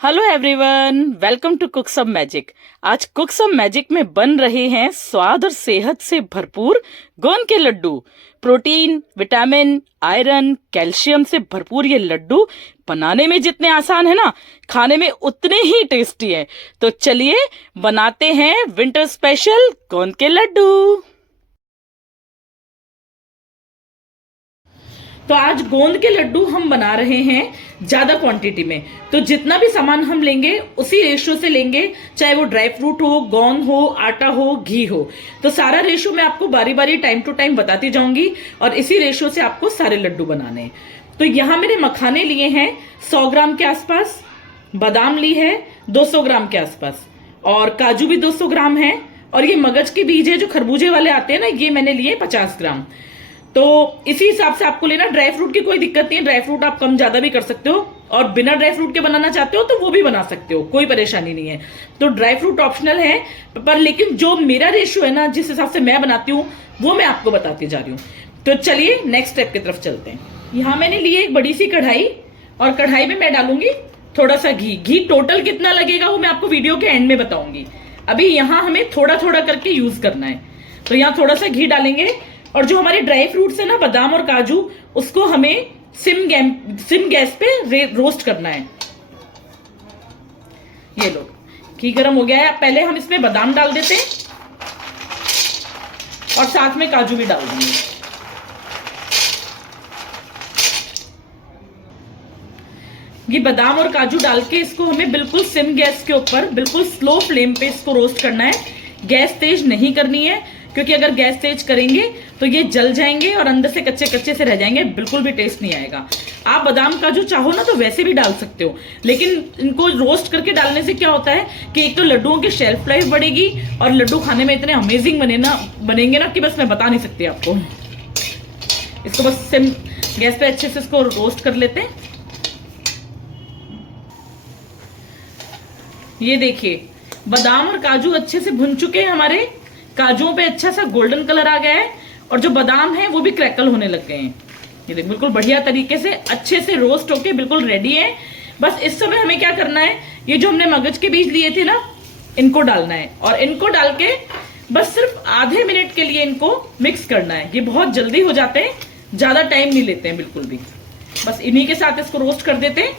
Hello everyone, welcome to cook some magic. आज cook some magic में बन रहे हैं स्वाद और सेहत से भरपूर गोंद के laddu. Protein, vitamin, iron, calcium से भरपूर ये लड्डू बनाने में जितने आसान है ना, खाने में उतने ही टेस्टी है। तो चलिए बनाते हैं विंटर स्पेशल गोंद के लड्डू। तो आज गोंद के लड्डू हम बना रहे हैं ज्यादा क्वांटिटी में। तो जितना भी सामान हम लेंगे उसी रेशियो से लेंगे, चाहे वो ड्राई फ्रूट हो, गोंद हो, आटा हो, घी हो। तो सारा रेशियो मैं आपको बारी बारी टाइम टू टाइम बताती जाऊंगी और इसी रेशियो से आपको सारे लड्डू बनाने हैं। तो यहां मैंने मखाने लिए हैं 100 ग्राम के आसपास, बादाम ली है 200 ग्राम के आसपास, और काजू भी 200 ग्राम है, और ये मगज के बीज है जो खरबूजे वाले आते हैं ना, ये मैंने लिए 50 ग्राम। तो इसी हिसाब से आपको लेना। ड्राई फ्रूट की कोई दिक्कत नहीं है, ड्राई फ्रूट आप कम ज्यादा भी कर सकते हो, और बिना ड्राई फ्रूट के बनाना चाहते हो तो वो भी बना सकते हो, कोई परेशानी नहीं है। तो ड्राई फ्रूट ऑप्शनल है, पर लेकिन जो मेरा रेशियो है ना, जिस हिसाब से मैं बनाती हूँ वो मैं आपको बताती जा रही हूँ। तो चलिए नेक्स्ट स्टेप की तरफ चलते हैं। यहाँ मैंने ली एक बड़ी सी कढ़ाई, और कढ़ाई में मैं डालूंगी थोड़ा सा घी। घी टोटल कितना लगेगा वो मैं आपको वीडियो के एंड में बताऊंगी। अभी यहाँ हमें थोड़ा थोड़ा करके यूज करना है। तो यहाँ थोड़ा सा घी डालेंगे, और जो हमारे ड्राई फ्रूट्स है ना, बादाम और काजू, उसको हमें सिम गैस पे रोस्ट करना है। ये लो, घी गरम हो गया है। पहले हम इसमें बादाम डाल देते हैं और साथ में काजू भी डाल देंगे। ये बादाम और काजू डाल के इसको हमें बिल्कुल सिम गैस के ऊपर, बिल्कुल स्लो फ्लेम पे इसको रोस्ट करना है। गैस तेज नहीं करनी है, क्योंकि अगर गैस तेज करेंगे तो ये जल जाएंगे और अंदर से कच्चे कच्चे से रह जाएंगे, बिल्कुल भी टेस्ट नहीं आएगा। आप बादाम काजू चाहो ना तो वैसे भी डाल सकते हो, लेकिन इनको रोस्ट करके डालने से क्या होता है कि एक तो लड्डुओं की शेल्फ लाइफ बढ़ेगी, और लड्डू खाने में इतने अमेजिंग बनेंगे ना कि बस मैं बता नहीं सकती आपको। इसको बस सिम गैस पे अच्छे से इसको रोस्ट कर लेते हैं। ये देखिए, बादाम और काजू अच्छे से भुन चुके हैं हमारे। काजुओं पे अच्छा सा गोल्डन कलर आ गया है, और जो बादाम है वो भी क्रैकल होने लग गए हैं। ये देख, बिल्कुल बढ़िया तरीके से अच्छे से रोस्ट होके बिल्कुल रेडी है। बस इस समय हमें क्या करना है, ये जो हमने मगज के बीज लिए थे ना, इनको डालना है, और इनको डाल के बस सिर्फ आधे मिनट के लिए इनको मिक्स करना है। ये बहुत जल्दी हो जाते हैं, ज्यादा टाइम नहीं लेते हैं बिल्कुल भी। बस इन्हीं के साथ इसको रोस्ट कर देते हैं,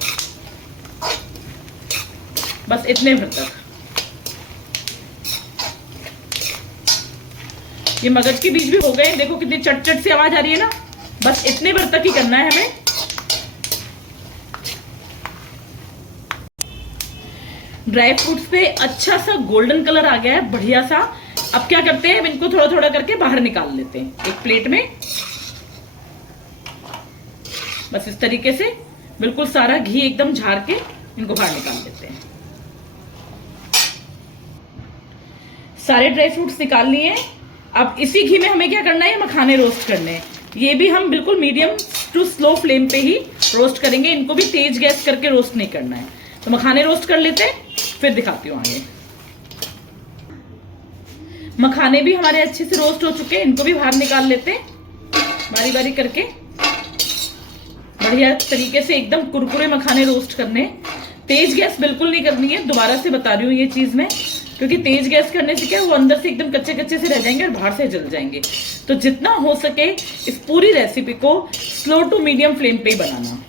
बस इतने भर तक। ये मगज के बीज भी हो गए, देखो कितनी चट चट सी आवाज आ रही है ना। बस इतने भर तक ही करना है हमें। ड्राई फ्रूट्स पे अच्छा सा गोल्डन कलर आ गया है, बढ़िया सा। अब क्या करते हैं, इनको थोड़ा थोड़ा करके बाहर निकाल लेते हैं एक प्लेट में। बस इस तरीके से बिल्कुल सारा घी एकदम झाड़ के इनको बाहर निकाल लेते हैं। सारे ड्राई फ्रूट्स निकाल लिए हैं। अब इसी घी में हमें क्या करना है, मखाने रोस्ट करने हैं। ये भी हम बिल्कुल मीडियम टू स्लो फ्लेम पे ही रोस्ट करेंगे, इनको भी तेज गैस करके रोस्ट नहीं करना है। तो मखाने रोस्ट कर लेते हैं, फिर दिखाती हूँ आगे। मखाने भी हमारे अच्छे से रोस्ट हो चुके हैं, इनको भी बाहर निकाल लेते हैं बारी बारी करके। बढ़िया तरीके से एकदम कुरकुरे मखाने रोस्ट करने। तेज गैस बिल्कुल नहीं करनी है, दोबारा से बता रही हूँ ये चीज मैं, क्योंकि तेज गैस करने से क्या, वो अंदर से एकदम कच्चे कच्चे से रह जाएंगे और बाहर से जल जाएंगे। तो जितना हो सके इस पूरी रेसिपी को स्लो टू मीडियम फ्लेम पे ही बनाना।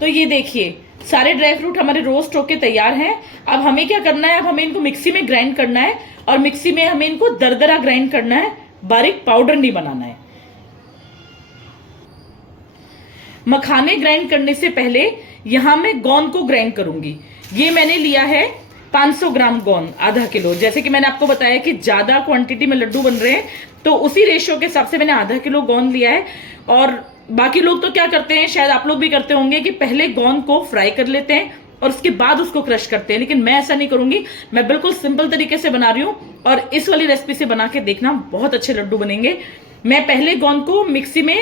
तो ये देखिए, सारे ड्राई फ्रूट हमारे रोस्ट होके तैयार हैं। अब हमें क्या करना है, अब हमें इनको मिक्सी में ग्राइंड करना है, और मिक्सी में हमें इनको दरदरा ग्राइंड करना है, बारीक पाउडर नहीं बनाना है। मखाने ग्राइंड करने से पहले यहां मैं गोंद को ग्राइंड करूंगी। ये मैंने लिया है 500 ग्राम गोंद, आधा किलो। जैसे कि मैंने आपको बताया कि ज्यादा क्वांटिटी में लड्डू बन रहे हैं, तो उसी रेशियो के हिसाब से मैंने आधा किलो गोंद लिया है। और बाकी लोग तो क्या करते हैं, शायद आप लोग भी करते होंगे, कि पहले गोंद को फ्राई कर लेते हैं और उसके बाद उसको क्रश करते हैं, लेकिन मैं ऐसा नहीं करूंगी। मैं बिल्कुल सिंपल तरीके से बना रही हूँ, और इस वाली रेसिपी से बना के देखना, बहुत अच्छे लड्डू बनेंगे। मैं पहले गोंद को मिक्सी में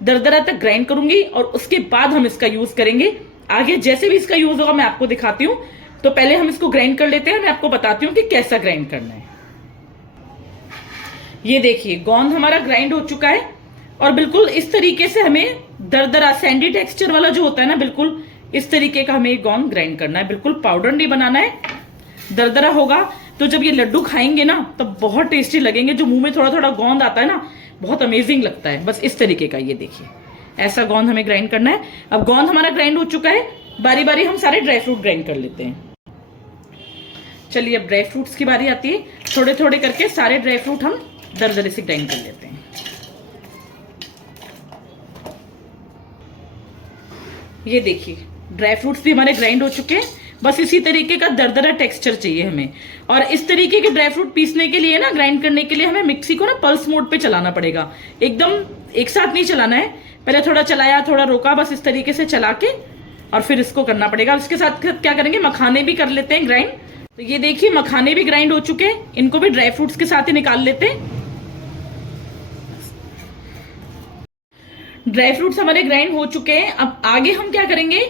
दरदरा तक ग्राइंड करूंगी, और उसके बाद हम इसका यूज करेंगे। आगे जैसे भी इसका यूज होगा मैं आपको दिखाती हूँ। तो पहले हम इसको ग्राइंड कर लेते हैं, मैं आपको बताती हूँ कि कैसा ग्राइंड करना है। ये देखिए, गोंद हमारा ग्राइंड हो चुका है, और बिल्कुल इस तरीके से हमें दरदरा सैंडी टेक्सचर वाला जो होता है ना, बिल्कुल इस तरीके का हमें गोंद ग्राइंड करना है, बिल्कुल पाउडर नहीं बनाना है, दरदरा होगा। तो जब ये लड्डू खाएंगे ना तो बहुत टेस्टी लगेंगे, जो मुंह में थोड़ा थोड़ा गोंद आता है ना, बहुत अमेजिंग लगता है। बस इस तरीके का, ये देखिए ऐसा गोंद हमें ग्राइंड करना है। अब गोंद हमारा ग्राइंड हो चुका है, बारी बारी हम सारे ड्राई फ्रूट ग्राइंड कर लेते हैं। चलिए अब ड्राई फ्रूट्स की बारी आती है, थोड़े थोड़े करके सारे ड्राई फ्रूट हम दरदरे से ग्राइंड कर लेते हैं। ये देखिए ड्राई फ्रूट्स भी हमारे ग्राइंड हो चुके हैं, बस इसी तरीके का दरदरा टेक्सचर चाहिए हमें। और इस तरीके के ड्राई फ्रूट पीसने के लिए ना, ग्राइंड करने के लिए हमें मिक्सी को ना पल्स मोड पे चलाना पड़ेगा, एकदम एक साथ नहीं चलाना है, पहले थोड़ा चलाया थोड़ा रोका, बस इस तरीके से चला के और फिर इसको करना पड़ेगा। इसके साथ क्या करेंगे, मखाने भी कर लेते हैं ग्राइंड। तो ये देखिए मखाने भी ग्राइंड हो चुके हैं, इनको भी ड्राई फ्रूट्स के साथ ही निकाल लेते हैं। ड्राई फ्रूट्स हमारे ग्राइंड हो चुके हैं। अब आगे हम क्या करेंगे,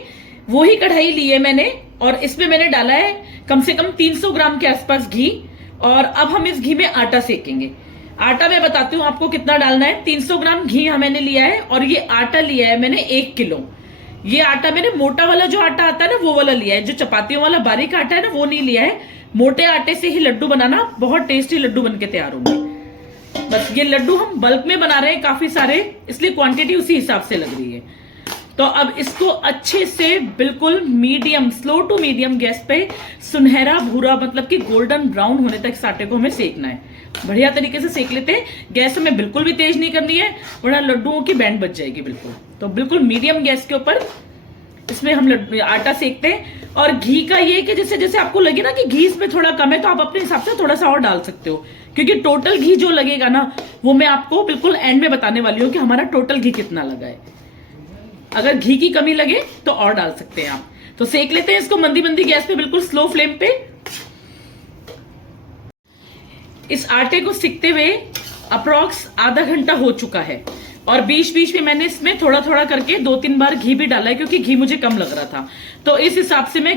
वो ही कढ़ाई ली है मैंने और इसमें मैंने डाला है कम से कम 300 ग्राम के आसपास घी। और अब हम इस घी में आटा सेकेंगे। आटा मैं बताती हूँ आपको कितना डालना है। 300 ग्राम घी मैंने लिया है और ये आटा लिया है मैंने 1 किलो। ये आटा मैंने मोटा वाला जो आटा आता है ना वो वाला लिया है, जो चपातियों वाला बारीक आटा है ना वो नहीं लिया है। मोटे आटे से ही लड्डू बनाना, बहुत टेस्टी लड्डू बनके तैयार होंगे। बस ये लड्डू हम बल्क में बना रहे हैं काफी सारे, इसलिए क्वांटिटी उसी हिसाब से लग रही है। तो अब इसको अच्छे से बिल्कुल medium, slow to medium gas पे सुनहरा भूरा मतलब कि गोल्डन ब्राउन होने तक इस आटे को हमें सेकना है। बढ़िया तरीके से सेक लेते हैं। गैस हमें बिल्कुल भी तेज नहीं करनी है वरना लड्डुओं की बैंड बच जाएगी बिल्कुल। तो बिल्कुल मीडियम गैस के ऊपर इसमें हम आटा सेकते हैं। और घी का ये कि जैसे जैसे आपको लगे ना कि घी इसमें थोड़ा कम है तो आप अपने हिसाब से थोड़ा सा और डाल सकते हो, क्योंकि टोटल घी जो लगेगा ना वो मैं आपको बिल्कुल एंड में बताने वाली हूँ कि हमारा टोटल घी कितना लगा है। अगर घी की कमी लगे तो और डाल सकते हैं आप। तो सेक लेते हैं इसको मंदी मंदी गैस पे, बिल्कुल स्लो फ्लेम पे। इस आटे को सिकते हुए अप्रॉक्स आधा घंटा हो चुका है और बीच बीच में मैंने इसमें थोड़ा थोड़ा करके 2-3 बार घी भी डाला है, क्योंकि घी मुझे कम लग रहा था। तो इस हिसाब से मैं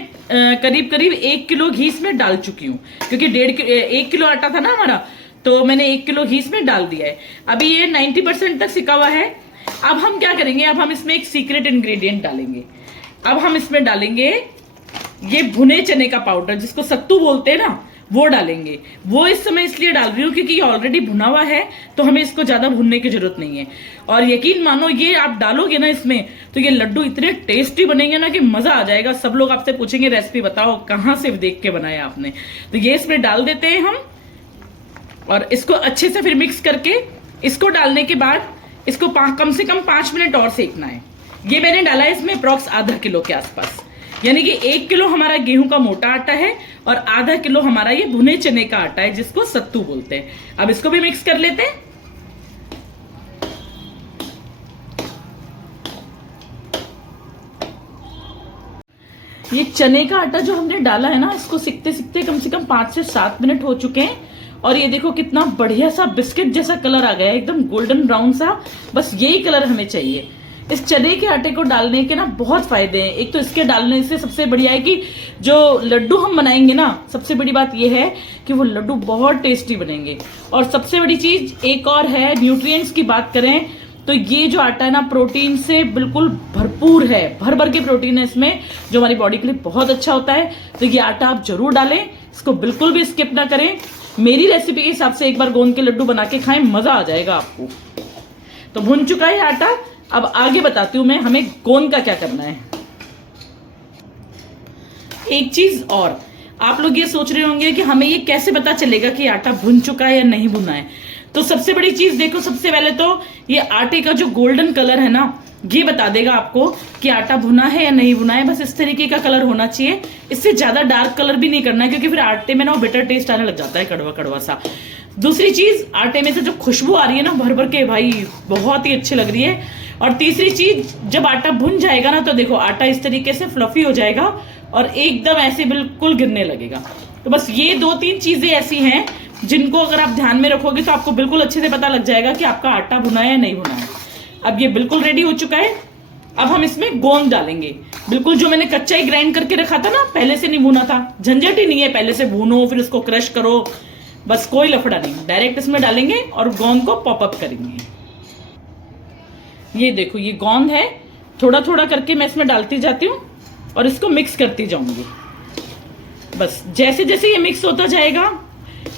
करीब करीब 1 किलो घी इसमें डाल चुकी हूँ, क्योंकि 1 किलो आटा था ना हमारा, तो मैंने 1 किलो घी इसमें डाल दिया है। अभी ये 90% तक सिका हुआ है। अब हम क्या करेंगे, अब हम इसमें एक सीक्रेट इंग्रेडिएंट डालेंगे। अब हम इसमें डालेंगे ये भुने चने का पाउडर, जिसको सत्तू बोलते हैं ना, वो डालेंगे। वो इस समय इसलिए डाल रही हूँ क्योंकि ये ऑलरेडी भुना हुआ है, तो हमें इसको ज्यादा भुनने की जरूरत नहीं है। और यकीन मानो ये आप डालोगे ना इसमें तो ये लड्डू इतने टेस्टी बनेंगे ना कि मजा आ जाएगा। सब लोग आपसे पूछेंगे रेसिपी बताओ, कहाँ से देख के बनाया आपने। तो ये इसमें डाल देते हैं हम और इसको अच्छे से फिर मिक्स करके, इसको डालने के बाद इसको कम से कम 5 मिनट और सेकना है। ये मैंने डाला है इसमें अप्रॉक्स आधा किलो के आसपास, यानी कि 1 किलो हमारा गेहूं का मोटा आटा है और आधा किलो हमारा ये भुने चने का आटा है, जिसको सत्तू बोलते हैं। अब इसको भी मिक्स कर लेते हैं। ये चने का आटा जो हमने डाला है ना, इसको सिकते सिकते कम से कम 5 से 7 मिनट हो चुके हैं और ये देखो कितना बढ़िया सा बिस्किट जैसा कलर आ गया है, एकदम गोल्डन ब्राउन सा। बस यही कलर हमें चाहिए। इस चने के आटे को डालने के ना बहुत फायदे हैं। एक तो इसके डालने से सबसे बढ़िया है कि जो लड्डू हम बनाएंगे ना, सबसे बड़ी बात यह है कि वो लड्डू बहुत टेस्टी बनेंगे। और सबसे बड़ी चीज एक और है, न्यूट्रिएंट्स की बात करें तो ये जो आटा है ना प्रोटीन से बिल्कुल भरपूर है, भर भर के प्रोटीन है इसमें, जो हमारी बॉडी के लिए बहुत अच्छा होता है। तो ये आटा आप जरूर डालें, इसको बिल्कुल भी स्किप ना करें। मेरी रेसिपी के हिसाब से एक बार गोंद के लड्डू बना के खाएं, मजा आ जाएगा आपको। तो भुन चुका है आटा। अब आगे बताती हूं मैं हमें गोंद का क्या करना है। एक चीज और, आप लोग ये सोच रहे होंगे कि हमें ये कैसे पता चलेगा कि आटा भुन चुका है या नहीं भुना है। तो सबसे बड़ी चीज देखो, सबसे पहले तो ये आटे का जो गोल्डन कलर है ना, ये बता देगा आपको कि आटा भुना है या नहीं भुना है। बस इस तरीके का कलर होना चाहिए, इससे ज्यादा डार्क कलर भी नहीं करना है, क्योंकि फिर आटे में ना वो बिटर टेस्ट आने लग जाता है, कड़वा कड़वा सा। दूसरी चीज, आटे में से जो खुशबू आ रही है ना भर भर के, भाई बहुत ही अच्छी लग रही है। और तीसरी चीज, जब आटा भुन जाएगा ना तो देखो आटा इस तरीके से फ्लफी हो जाएगा और एकदम ऐसे बिल्कुल गिरने लगेगा। तो बस ये 2-3 चीजें ऐसी हैं जिनको अगर आप ध्यान में रखोगे तो आपको बिल्कुल अच्छे से पता लग जाएगा कि आपका आटा भुना है या नहीं भुना है। अब ये बिल्कुल रेडी हो चुका है। अब हम इसमें गोंद डालेंगे, बिल्कुल जो मैंने कच्चा ही ग्राइंड करके रखा था ना, पहले से नहीं भुना था। झंझट ही नहीं है पहले से भूनो फिर उसको क्रश करो, बस कोई लफड़ा नहीं। डायरेक्ट इसमें डालेंगे और गोंद को पॉपअप करेंगे। ये देखो ये गोंद है, थोड़ा थोड़ा करके मैं इसमें डालती जाती हूँ। और इसको मिक्स करती जाऊंगी। बस जैसे जैसे ये मिक्स होता जाएगा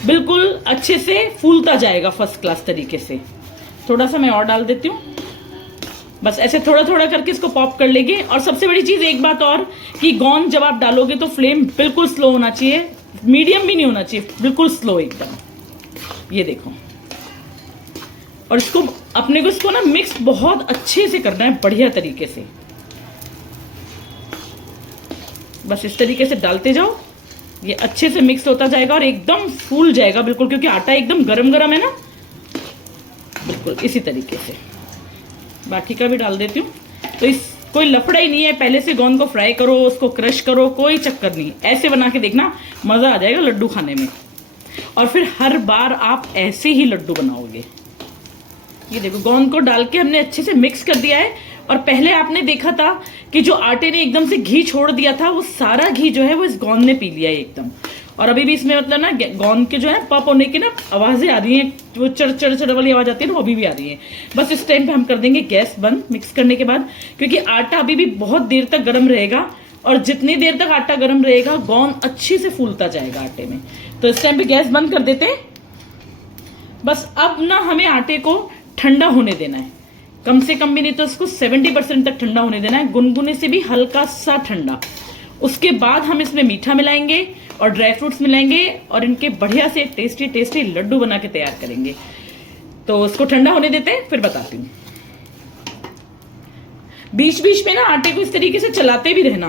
बिल्कुल अच्छे से फूलता जाएगा फर्स्ट क्लास तरीके से। थोड़ा सा मैं और डाल देती हूँ। बस ऐसे थोड़ा थोड़ा करके इसको पॉप कर लेंगे। और सबसे बड़ी चीज़ एक बात और कि गोंद जब आप डालोगे तो फ्लेम बिल्कुल स्लो होना चाहिए, मीडियम भी नहीं होना चाहिए, बिल्कुल स्लो एकदम। ये देखो। और इसको अपने को इसको ना मिक्स बहुत अच्छे से करना है, बढ़िया तरीके से। बस इस तरीके से डालते जाओ, ये अच्छे से मिक्स होता जाएगा और एकदम फूल जाएगा बिल्कुल, क्योंकि आटा एकदम गरम गरम है ना। बिल्कुल इसी तरीके से बाकी का भी डाल देती हूँ। तो इस कोई लफड़ा ही नहीं है, पहले से गोंद को फ्राई करो, उसको क्रश करो, कोई चक्कर नहीं। ऐसे बना के देखना, मज़ा आ जाएगा लड्डू खाने में। और फिर हर बार आप ऐसे ही लड्डू बनाओगे। ये देखो गोंद को डाल के हमने अच्छे से मिक्स कर दिया है। और पहले आपने देखा था कि जो आटे ने एकदम से घी छोड़ दिया था, वो सारा घी जो है वो इस गोंद ने पी लिया है एकदम। और अभी भी इसमें मतलब ना गोंद के जो है पप होने की ना आवाज़ें आ रही हैं, वो चढ़ चढ़ चढ़ वाली आवाज़ आती है ना, वो अभी भी आ रही है। बस इस टाइम पे हम कर देंगे गैस बंद मिक्स करने के बाद, क्योंकि आटा अभी भी बहुत देर तक गर्म रहेगा। और जितनी देर तक आटा गर्म रहेगा गोंद अच्छे से फूलता जाएगा आटे में। तो इस टाइम पे गैस बंद कर देते हैं। बस अब ना हमें आटे को ठंडा होने देना है, कम से कम भी नहीं तो इसको 70% तक ठंडा होने देना है, गुनगुने से भी हल्का सा ठंडा। उसके बाद हम इसमें मीठा मिलाएंगे और ड्राई फ्रूट्स मिलाएंगे और इनके बढ़िया से टेस्टी टेस्टी लड्डू बना के तैयार करेंगे। तो इसको ठंडा होने देते हैं, फिर बताती हूँ। बीच बीच में ना आटे को इस तरीके से चलाते भी रहना,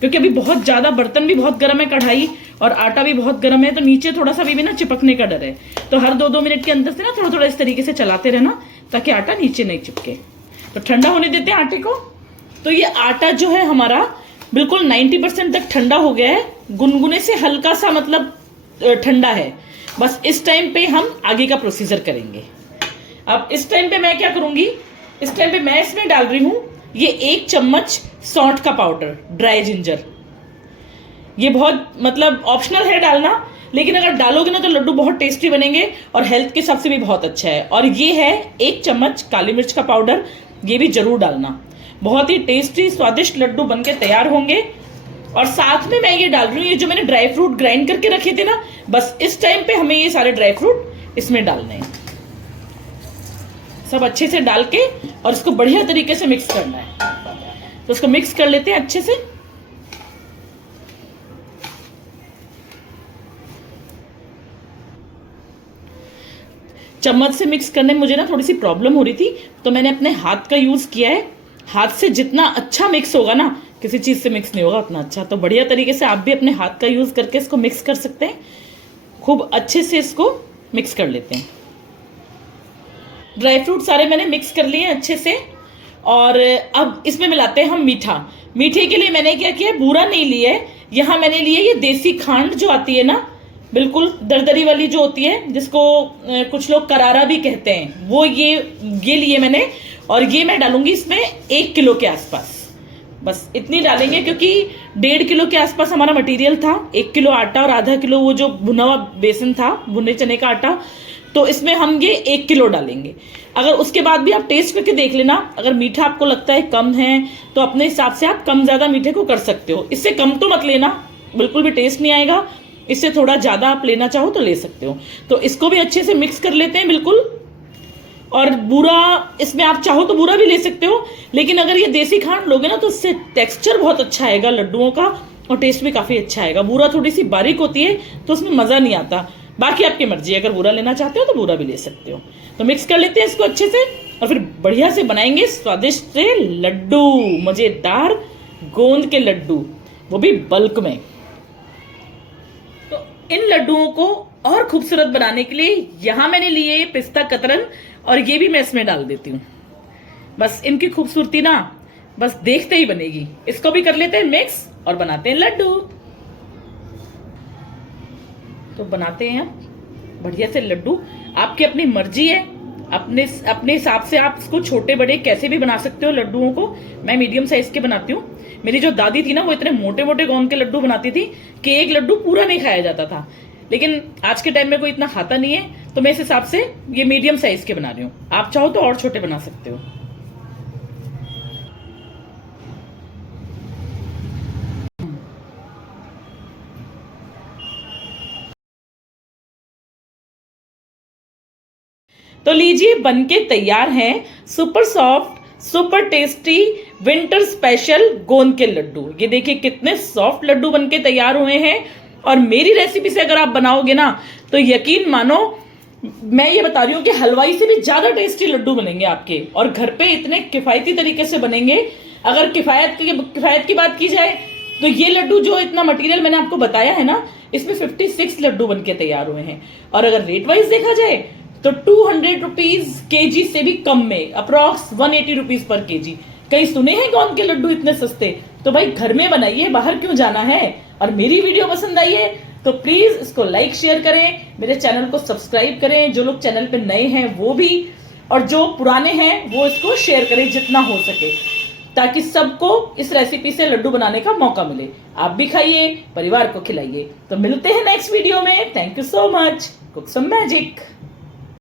क्योंकि अभी बहुत ज्यादा बर्तन भी बहुत गर्म है, कढ़ाई और आटा भी बहुत गर्म है, तो नीचे थोड़ा सा भी ना चिपकने का डर है। तो हर 2-2 मिनट के अंदर से ना थोड़ा थोड़ा इस तरीके से चलाते रहना, ताकि आटा नीचे नहीं चिपके। तो ठंडा होने देते हैं आटे को। तो ये आटा जो है हमारा बिल्कुल 90% तक ठंडा हो गया है, गुनगुने से हल्का सा मतलब ठंडा है। बस इस टाइम पे हम आगे का प्रोसीजर करेंगे। अब इस टाइम पे मैं क्या करूंगी, इस टाइम पे मैं इसमें डाल रही हूँ ये 1 चम्मच सौंठ का पाउडर, ड्राई जिंजर। ये बहुत मतलब ऑप्शनल है डालना, लेकिन अगर डालोगे ना तो लड्डू बहुत टेस्टी बनेंगे और हेल्थ के हिसाब से भी बहुत अच्छा है। और ये है 1 चम्मच काली मिर्च का पाउडर, ये भी जरूर डालना। बहुत ही टेस्टी स्वादिष्ट लड्डू बनके तैयार होंगे। और साथ में मैं ये डाल रही हूँ, ये जो मैंने ड्राई फ्रूट ग्राइंड करके रखे थे ना, बस इस टाइम पे हमें ये सारे ड्राई फ्रूट इसमें डालने हैं। सब अच्छे से डाल के और इसको बढ़िया तरीके से मिक्स करना है। तो इसको मिक्स कर लेते हैं अच्छे से। चम्मच से मिक्स करने में मुझे ना थोड़ी सी प्रॉब्लम हो रही थी, तो मैंने अपने हाथ का यूज किया है। हाथ से जितना अच्छा मिक्स होगा ना, किसी चीज से मिक्स नहीं होगा उतना अच्छा। तो बढ़िया तरीके से आप भी अपने हाथ का यूज करके इसको मिक्स कर सकते हैं। खूब अच्छे से इसको मिक्स कर लेते हैं। ड्राई फ्रूट सारे मैंने मिक्स कर लिए अच्छे से। और अब इसमें मिलाते हैं हम मीठा। मीठे के लिए मैंने क्या किया है, बूरा नहीं लिया है, यहाँ मैंने लिए ये देसी खांड जो आती है ना, बिल्कुल दरदरी वाली जो होती है, जिसको कुछ लोग करारा भी कहते हैं, वो ये लिए मैंने। और ये मैं डालूंगी इसमें 1 किलो के आसपास। बस इतनी डालेंगे, क्योंकि 1.5 किलो के आसपास हमारा मटेरियल था। 1 किलो आटा और आधा किलो वो जो भुना हुआ बेसन था, भुने चने का आटा, तो इसमें हम ये 1 किलो डालेंगे। अगर उसके बाद भी आप टेस्ट करके देख लेना, अगर मीठा आपको लगता है कम है तो अपने हिसाब से आप कम ज़्यादा मीठे को कर सकते हो। इससे कम तो मत लेना, बिल्कुल भी टेस्ट नहीं आएगा। इससे थोड़ा ज़्यादा आप लेना चाहो तो ले सकते हो। तो इसको भी अच्छे से मिक्स कर लेते हैं बिल्कुल। और बूरा इसमें आप चाहो तो बूरा भी ले सकते हो, लेकिन अगर ये देसी खांड लोगे ना तो इससे टेक्सचर बहुत अच्छा आएगा लड्डुओं का और टेस्ट भी काफ़ी अच्छा आएगा। बूरा थोड़ी सी बारीक होती है तो उसमें मज़ा नहीं आता। बाकी आपकी मर्जी, अगर बूरा लेना चाहते हो तो बूरा भी ले सकते हो। तो मिक्स कर लेते हैं इसको अच्छे से और फिर बढ़िया से बनाएंगे स्वादिष्ट से लड्डू, मज़ेदार गोंद के लड्डू, वो भी बल्क में। तो इन लड्डुओं को और खूबसूरत बनाने के लिए यहाँ मैंने लिए पिस्ता कतरन और ये भी मैं इसमें डाल देती हूँ। बस इनकी खूबसूरती ना बस देखते ही बनेगी। इसको भी कर लेते हैं मिक्स और बनाते हैं लड्डू। तो बनाते हैं हम बढ़िया से लड्डू। आपकी अपनी मर्जी है, अपने हिसाब से आप इसको छोटे बड़े कैसे भी बना सकते हो लड्डुओं को। मैं मीडियम साइज के बनाती हूँ। मेरी जो दादी थी ना, वो इतने मोटे मोटे गोंद के लड्डू बनाती थी कि एक लड्डू पूरा नहीं खाया जाता था। लेकिन आज के टाइम में कोई इतना खाता नहीं है, तो मैं इस हिसाब से ये मीडियम साइज के बना रही हूँ। आप चाहो तो और छोटे बना सकते हो। तो लीजिए बनके तैयार हैं super soft super tasty winter special गोंद के लड्डू। ये देखिए कितने सॉफ्ट लड्डू बनके तैयार हुए हैं। और मेरी रेसिपी से अगर आप बनाओगे ना तो यकीन मानो, मैं ये बता रही हूँ कि हलवाई से भी ज्यादा टेस्टी लड्डू बनेंगे आपके, और घर पे इतने किफायती तरीके से बनेंगे। अगर किफायत की बात की जाए तो ये लड्डू जो इतना मटेरियल मैंने आपको बताया है ना, इसमें 56 लड्डू बनके तैयार हुए हैं। और अगर रेट वाइज देखा जाए तो 200 रुपीज केजी से भी कम में, अप्रॉक्स 180 रुपीज पर केजी। कहीं सुने हैं गोंद के लड्डू इतने सस्ते? तो भाई घर में बनाइए, बाहर क्यों जाना है। और मेरी वीडियो पसंद आई है तो प्लीज इसको लाइक शेयर करें, मेरे चैनल को सब्सक्राइब करें, जो लोग चैनल पे नए हैं वो भी, और जो पुराने हैं वो इसको शेयर करें जितना हो सके, ताकि सबको इस रेसिपी से लड्डू बनाने का मौका मिले। आप भी खाइए, परिवार को खिलाइए। तो मिलते हैं नेक्स्ट वीडियो में। Thank you so much. Cook some magic.